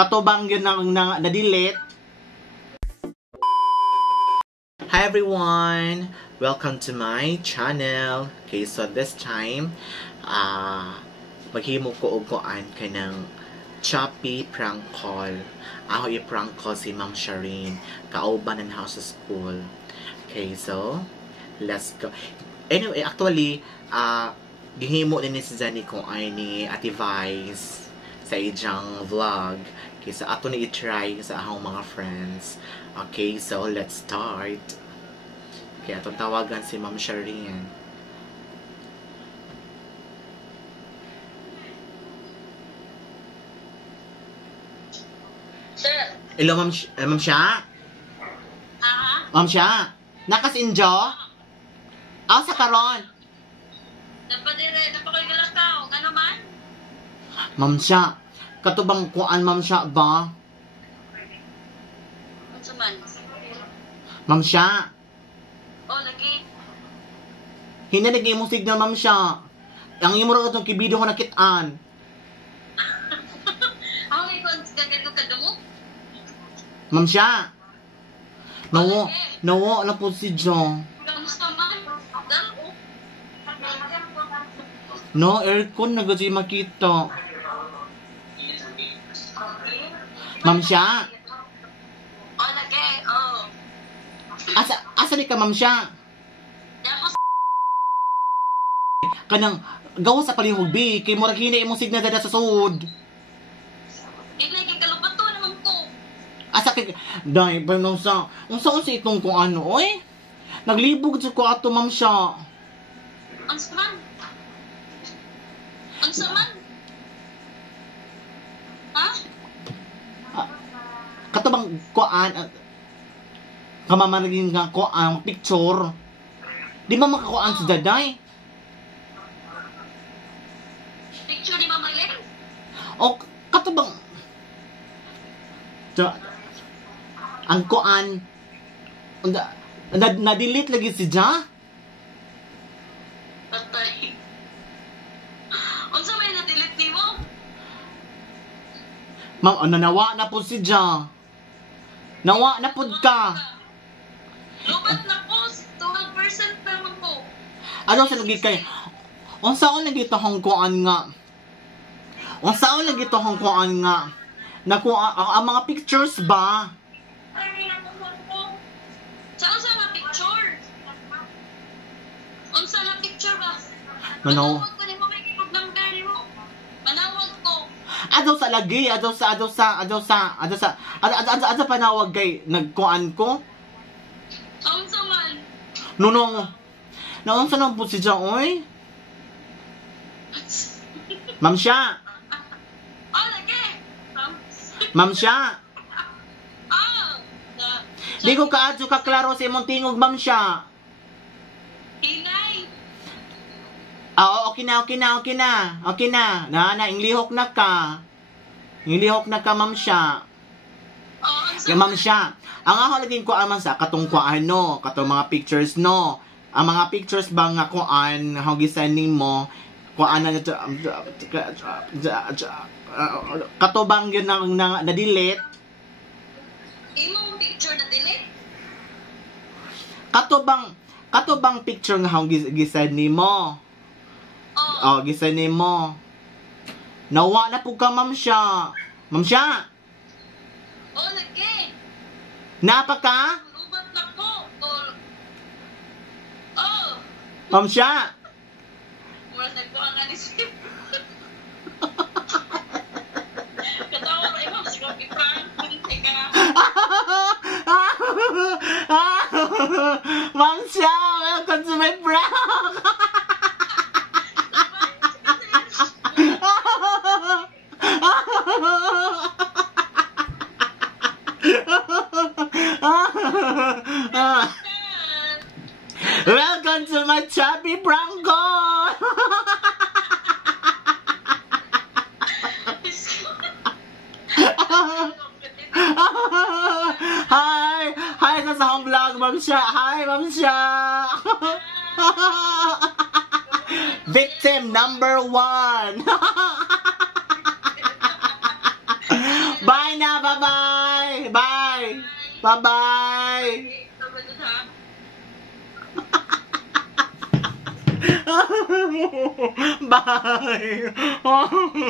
Katubang yun na-delete. Hi everyone! Welcome to my channel. Okay, so this time, maghimo ko og kuan kanang choppy prank call. Ako i-prank call si Ma'am Shireen. Kauban ng house school. Okay, so, let's go. Anyway, actually, gihimo din ni si Zani kung ay ni Ate Vice sa ijang vlog. Okay, so ato na i-try sa akong mga friends. Okay, so let's start. Okay, atong tawagan si Ma'am Shireen. Sir. Hello, Ma'am Sha? Ma'am Sha? Nakasinjo? Sa karon. Napakalgalakaw. Ano man? Ma'am Sha, katubang kuan Ma'am Sha ba? Ano man? Ma'am Sha? Lagi. Hinanagay mo signal, Ma'am Sha. Ang imo ra itong kibido ko nakitaan. Ako may kagad ko kadamo? Ma'am Sha? Nawa na po si John. Kamusta man? Dalo. No, aircon na kasi makita. Ma'am Sha? Lagi. Asa di ka, Ma'am Sha? Dako. Kanang gawa sa palihog, B. Kay murag hinay imong signal dada sa sud. Bigla kay kalubato naman ko. Asa kay dai pa nang sa unsa itong kung ano, oy? Naglibog sa ko ato, Ma'am Sha. Unsa man? Unsa man? Ha? Katubang kuan kamamaragin nga kuan picture. Di ba makakuan sa daday? Picture ni Mama Len? O katubang ang kuan na-delete lagi si Ja? Patay. Unsa may na-delete nimo? Ma'am, nawa na po si Ja. Nawa na po ka. Lubat na post. 12% naman ko. Ano sa lagi kay? Unsaon lagi to hong kuan nga? Unsaon lagi to hong kuan nga? Naku, ang mga pictures ba? Saan sa mga picture? Unsa na picture ba? Manaw. Manawag ko ni mo may kipag number mo. Manawag ko. Ado sa panawag kay nagkuan ko. Unsa man? Noong sa nang po si Ja, oy? Ma'am Sha? Lagi. Ma'am Sha? Di ko kaadyo ka klaro sa imong tingog, Ma'am Sha. Hinay. Okay na. Inglihok na ka. Ma'am Sha. Unsa Kaya Ma'am Sha, ang ako laging kuan man sa katong kuan no, katong mga pictures no. Ang mga pictures ba nga kuan, how gisaning mo, kuan na katubang yun na-delete. imong picture na delete? Katubang picture nga how gisaning mo. Gisaning mo. Nawa na po ka, Ma'am Sha. Ma'am Sha? Lagi. Napa ka? Lubat na ko. Ma'am Sha? Mura nagkuha nga ni Sip. Katawa ba imong siguro iprank kunti ka. Ma'am Sha, welcome to my prank! Welcome to my choppy prank call! Hi sa sahang vlog, Ma'am Sha. Hi, Ma'am Sha. Victim number 1. bye-bye! Bye! Bye-bye! Bye!